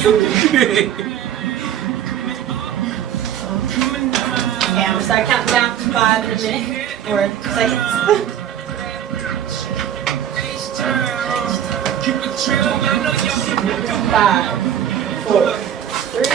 Okay, I'm gonna start counting down from 5 in a minute, or seconds. 5, 4, 3.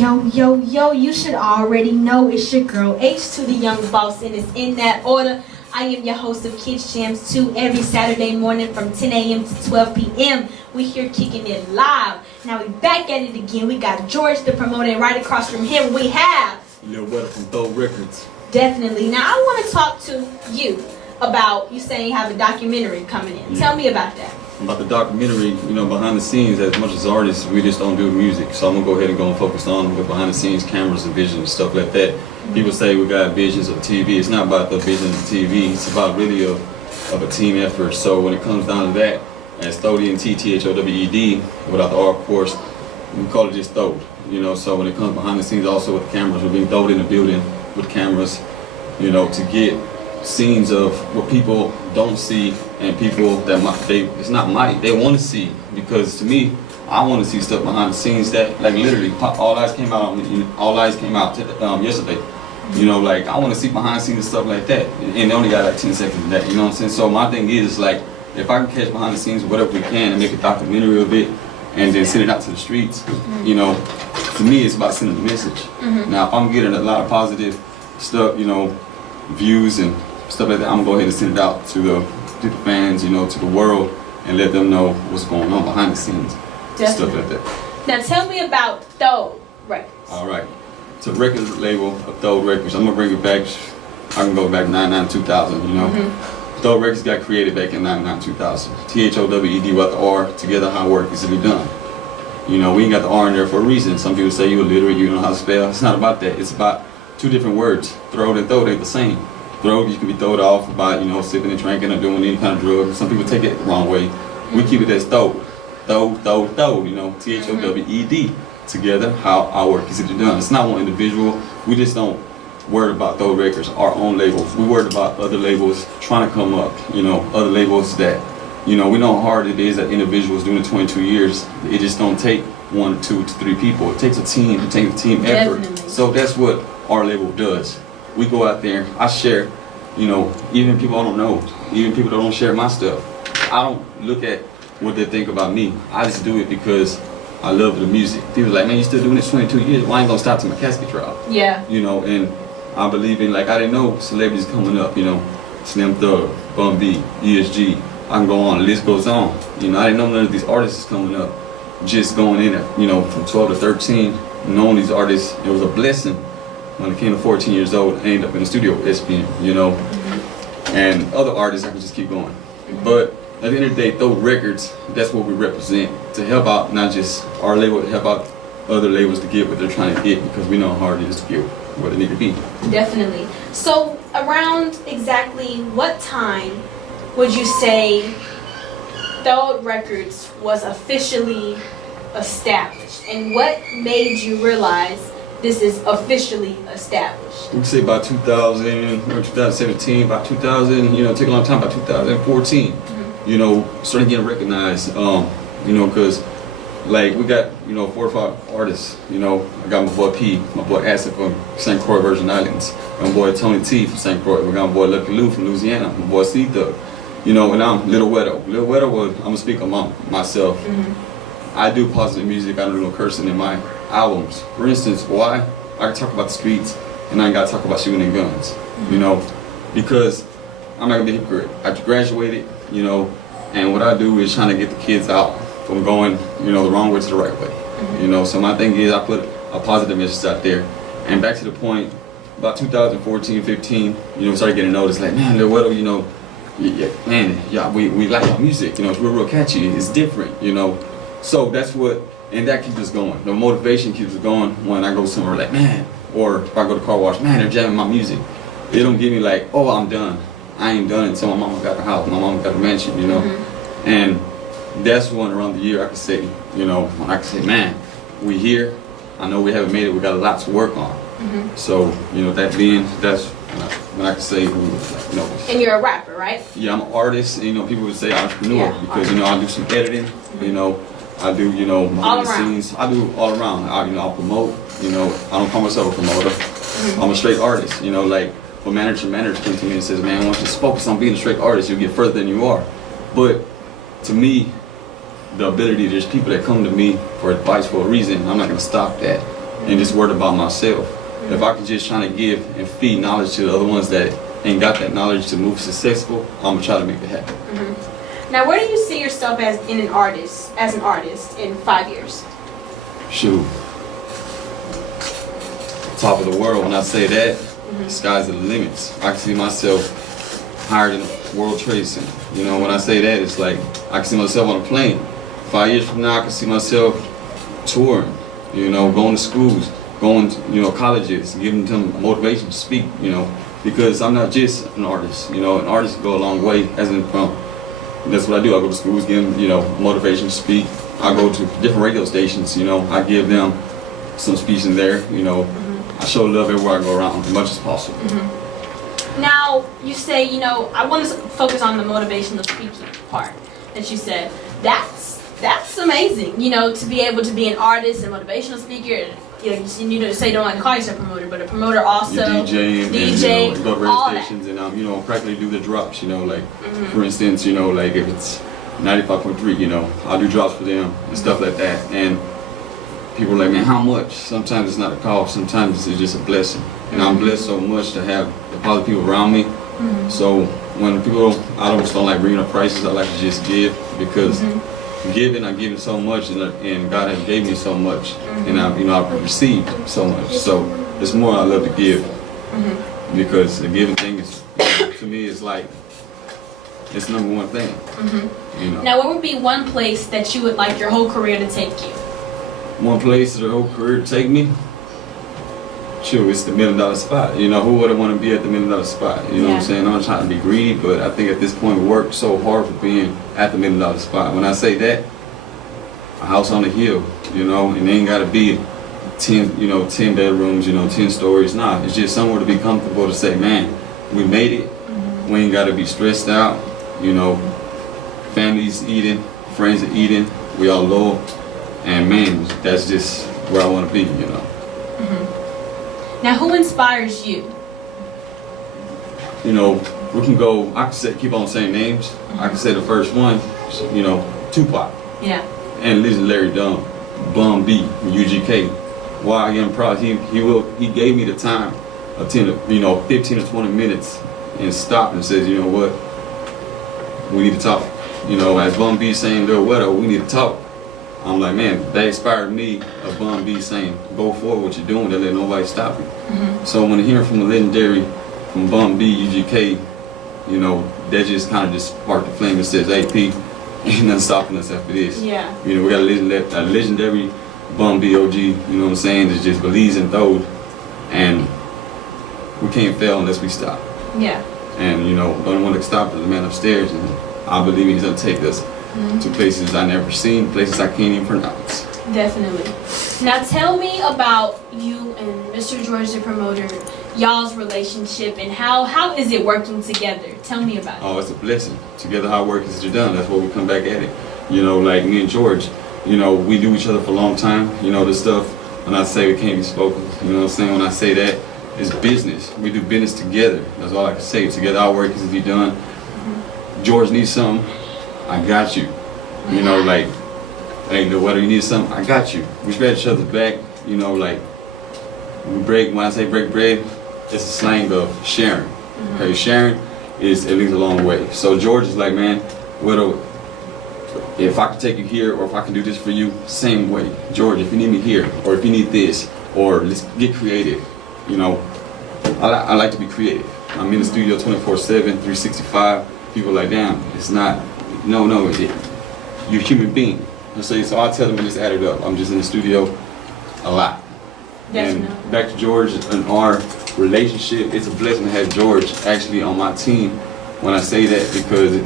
Yo, yo, yo, you should already know it's your girl H to the Young Boss, and it's in that order. I am your host of Kids Jams 2 every Saturday morning from 10 a.m. to 12 p.m. We here kicking it live. Now we back at it again. We got George the promoter, and right across from him we have Lilwedo from Thowed Records. Definitely. Now I want to talk to you about, you saying you have a documentary coming in. Yeah. Tell me about that. About the documentary, behind the scenes, as much as artists, we just don't do music. So I'm gonna go ahead and go and focus on the behind the scenes cameras and vision and stuff like that. People say we got visions of TV. It's not about the visions of TV. It's about really of a team effort. So when it comes down to that, as Thowed, Thowed, without the R of course, we call it just Thowed. So when it comes behind the scenes, also with the cameras, we're being Thowed in the building with cameras, to get scenes of what people don't see and people that they want to see, because to me, I want to see stuff behind the scenes that like literally all eyes came out yesterday. Like I want to see behind the scenes and stuff like that, and they only got like 10 seconds of that. You know what I'm saying? So my thing is like, if I can catch behind the scenes whatever we can and make a documentary of it and then send it out to the streets, to me it's about sending a message. Now if I'm getting a lot of positive stuff, views and stuff like that, I'm gonna go ahead and send it out to the fans, to the world, and let them know what's going on behind the scenes. Stuff like that. Now tell me about Thowed Records. Alright. It's a record label of Thowed Records. I'm gonna bring it back. I can go back 99, 2000, Thowed Records got created back in 99, 2000. Thowed without the R, together how work is to be done. We ain't got the R in there for a reason. Some people say you illiterate, you don't know how to spell. It's not about that. It's about two different words. Throwed and Thowed ain't the same. Throwed, you can be throwed off about, sipping and drinking or doing any kind of drug. Some people take it the wrong way. We keep it as Thowed. Thowed, Thowed, Thowed, together, how our work is to be done. It's not one individual. We just don't worry about Thowed Records, our own labels. We worried about other labels trying to come up, other labels that, we know how hard it is that individuals doing it 22 years. It just don't take 1, 2 to 3 people. It takes a team, it takes a team effort. Definitely. So that's what our label does. We go out there, I share, even people I don't know, even people that don't share my stuff. I don't look at what they think about me. I just do it because I love the music. People are like, man, you still doing this 22 years? Why ain't gonna stop till my casket drop? Yeah. And I believe in, like, I didn't know celebrities coming up, Slim Thug, Bun B, ESG. I can go on, the list goes on. I didn't know none of these artists coming up. Just going in at, from 12 to 13, knowing these artists, it was a blessing. When I came to 14 years old, I ended up in the studio with SPM, and other artists, I can just keep going. But at the end of the day, Thowed Records, that's what we represent, to help out not just our label, to help out other labels to get what they're trying to get, because we know how hard it is to get where they need to be. Definitely. So around exactly what time would you say Thowed Records was officially established, and what made you realize this is officially established? We can say about 2000 or 2017, about 2000, take a long time, about 2014, starting getting recognized, because like we got, 4 or 5 artists, I got my boy P, my boy Acid from St. Croix, Virgin Islands, my boy Tony T from St. Croix, we got my boy Lucky Lou from Louisiana, my boy C Thug, and I'm Lilwedo. Lilwedo was, I'm gonna speak on myself. I do positive music, I don't do no cursing in my albums. For instance, why? I can talk about the streets and I ain't gotta talk about shooting and guns, because I'm not gonna be a hypocrite. I graduated, and what I do is trying to get the kids out from going, the wrong way to the right way. So my thing is I put a positive message out there. And back to the point, about 2014, 15, started getting noticed, like, man, Lilwedo, we like our music, it's real catchy, it's different, So that's what, and that keeps us going. The motivation keeps us going when I go somewhere like, man, or if I go to car wash, man, they're jamming my music. It don't give me like, oh, I'm done. I ain't done until my mama got the house, my mama got the mansion, And that's one around the year I could say, when I can say, man, we here. I know we haven't made it, we got a lot to work on. So, that's when I can say who, like, you know. And you're a rapper, right? Yeah, I'm an artist. And, you know, people would say entrepreneur Yeah, because, you know, I do some editing. You know, I do, you know, behind the scenes. I do all around. You know, I promote. You know, I don't call myself a promoter. I'm a straight artist. You know, like, when manager came to me and says, man, once you focus on being a straight artist, you'll get further than you are. But to me, the ability, there's people that come to me for advice for a reason. I'm not going to stop that and just worry about myself. If I can just try to give and feed knowledge to the other ones that ain't got that knowledge to move successful, I'm going to try to make it happen. Now, where do you see yourself as an artist in 5 years? Shoot. Top of the world. When I say that, sky's the limits. I can see myself higher than the World Trade Center. You know, when I say that, it's like I can see myself on a plane. 5 years from now, I can see myself touring, you know, going to schools, going to, you know, colleges, giving them motivation to speak, you know, because I'm not just an artist. You know, an artist go a long way, as in that's what I do. I go to schools, give them, you know, motivation to speak. I go to different radio stations, you know, I give them some speech in there, you know. I show love everywhere I go around as much as possible. Now, you say, you know, I want to focus on the motivational speaking part that you said. That's amazing, you know, to be able to be an artist and motivational speaker. You know, say you don't want to call yourself a promoter, but a promoter also. DJ, and you know, go to radio all stations and you know, practically do the drops. You know, like for instance, you know, like if it's 95.3, you know, I'll do drops for them and stuff like that. And people are like, man, how much? Sometimes it's not a cost. Sometimes it's just a blessing. And I'm blessed so much to have the positive people around me. So when people, I don't like bringing up prices. I like to just give because giving, I give so much, and God has gave me so much, and I've received so much. So it's more I love to give because the giving thing is, to me, is like it's number one thing. You know. Now, what would be one place that you would like your whole career to take you? One place the whole career to take me? Sure, it's the $1 million spot. You know, who wouldn't want to be at the $1 million spot? You know what I'm saying? I'm not trying to be greedy, but I think at this point we work so hard for being at the $1 million spot. When I say that, a house on the hill, you know, and it ain't got to be 10 bedrooms, 10 stories. Nah, it's just somewhere to be comfortable to say, man, we made it. We ain't got to be stressed out. You know, families eating, friends are eating, we all low. And man, that's just where I want to be, you know. Now, who inspires you? You know, we can go, I can keep on saying names. I can say the first one, you know, Tupac. Yeah. And legendary Bum B, UGK. Why I am proud, he gave me the time of 15 or 20 minutes and stopped and says, you know what, we need to talk. You know, as Bum B saying, Lilwedo, we need to talk. I'm like, man, that inspired me of Bum B saying, go forward what you're doing, don't let nobody stop you. So when I hear from a legendary, from Bum B, UGK, you know, that just kind of just sparked the flame and says, hey P, ain't nothing stopping us after this. Yeah. You know, we got a legendary Bum B OG, you know what I'm saying, that just believes in Thowed, and we can't fail unless we stop. Yeah. And you know, the only one that stopped is the man upstairs, and I believe he's gonna take us to places I never seen, places I can't even pronounce. Definitely. Now tell me about you and Mr. George the promoter, y'all's relationship, and how is it working together? Tell me about it. Oh, it's a blessing. Together hard work is done. That's why we come back at it. You know, like me and George, you know, we do each other for a long time. You know, this stuff, when I say we can't be spoken, you know what I'm saying? When I say that, it's business. We do business together. That's all I can say. Together our work is to be done. George needs something, I got you. You know, like, hey, Lilwedo, you need something, I got you. We scratch each other's back, you know, like, when I say break bread, it's a slang of sharing. Okay, sharing is at least a long way. So George is like, man, Widow, if I can take you here, or if I can do this for you, same way. George, if you need me here, or if you need this, or let's get creative. You know, I like to be creative. I'm in the studio 24/7, 365. People are like, damn, it's not, no, you're a human being. And so I tell them to just add it up. I'm just in the studio a lot. Definitely. And back to George and our relationship, it's a blessing to have George actually on my team when I say that, because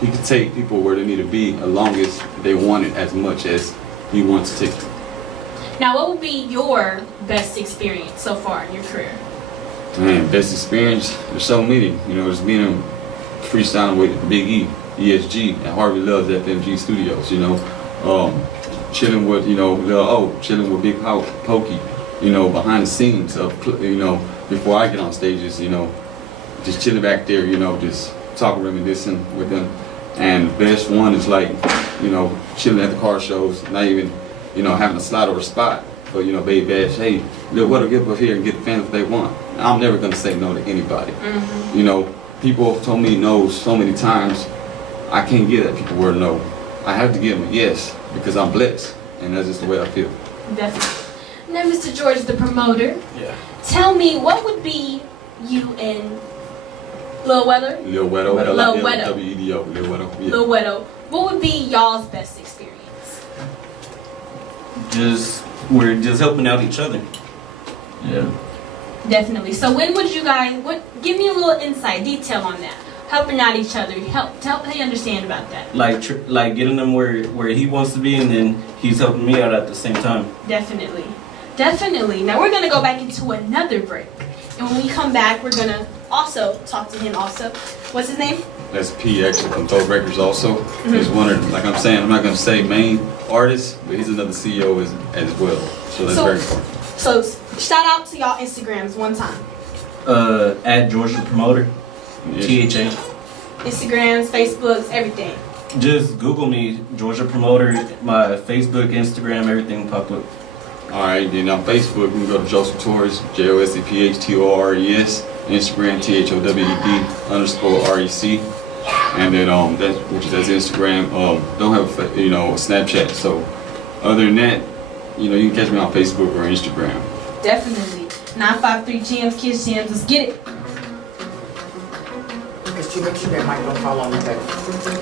he can take people where they need to be as long as they want it as much as he wants to take them. Now, what would be your best experience so far in your career? Man, best experience, there's so many. You know, just being in freestyling with Big E, ESG, and Harvey Loves at the MG Studios, you know. Chilling with, you know, Lil O, chilling with Big Pokey, you know, behind the scenes of, you know, before I get on stages, you know, just chilling back there, you know, just talking, reminiscing with them. And the best one is like, you know, chilling at the car shows, not even, you know, having a slot or a spot. But, you know, Baby Bash, hey, Lilwedo, get up here and get the fans what they want. I'm never going to say no to anybody. You know, people have told me no so many times. I can't give that people word no. I have to give them a yes because I'm blessed. And that's just the way I feel. Definitely. Now, Mr. George, the promoter, tell me what would be you and Lilwedo? Lilwedo. Lilwedo. Lilwedo. Yeah. Lilwedo. What would be y'all's best experience? We're just helping out each other. Yeah. Definitely. So when would you guys, give me a little insight, detail on that. Helping out each other. Help you understand about that. Like getting him where he wants to be, and then he's helping me out at the same time. Definitely. Definitely. Now we're going to go back into another break. And when we come back, we're going to also talk to him also. What's his name? That's P, actually, from Thowed Records also. He's one of, like I'm saying, I'm not going to say main artist, but he's another CEO as well. So that's very important. So shout out to y'all Instagrams one time. At George the Promoter. THA. Instagrams, Facebooks, everything. Just Google me, Georgia Promoter. My Facebook, Instagram, everything pop up. Alright, then on Facebook, we can go to Joseph Torres, JOSEPHTORES, Instagram, THOWED_REC. And then, that's Instagram. Don't have a Snapchat. So, other than that, you know, you can catch me on Facebook or Instagram. Definitely. 953 Jamz, Kids Jamz. Let's get it. Make sure that mic don't fall on the table.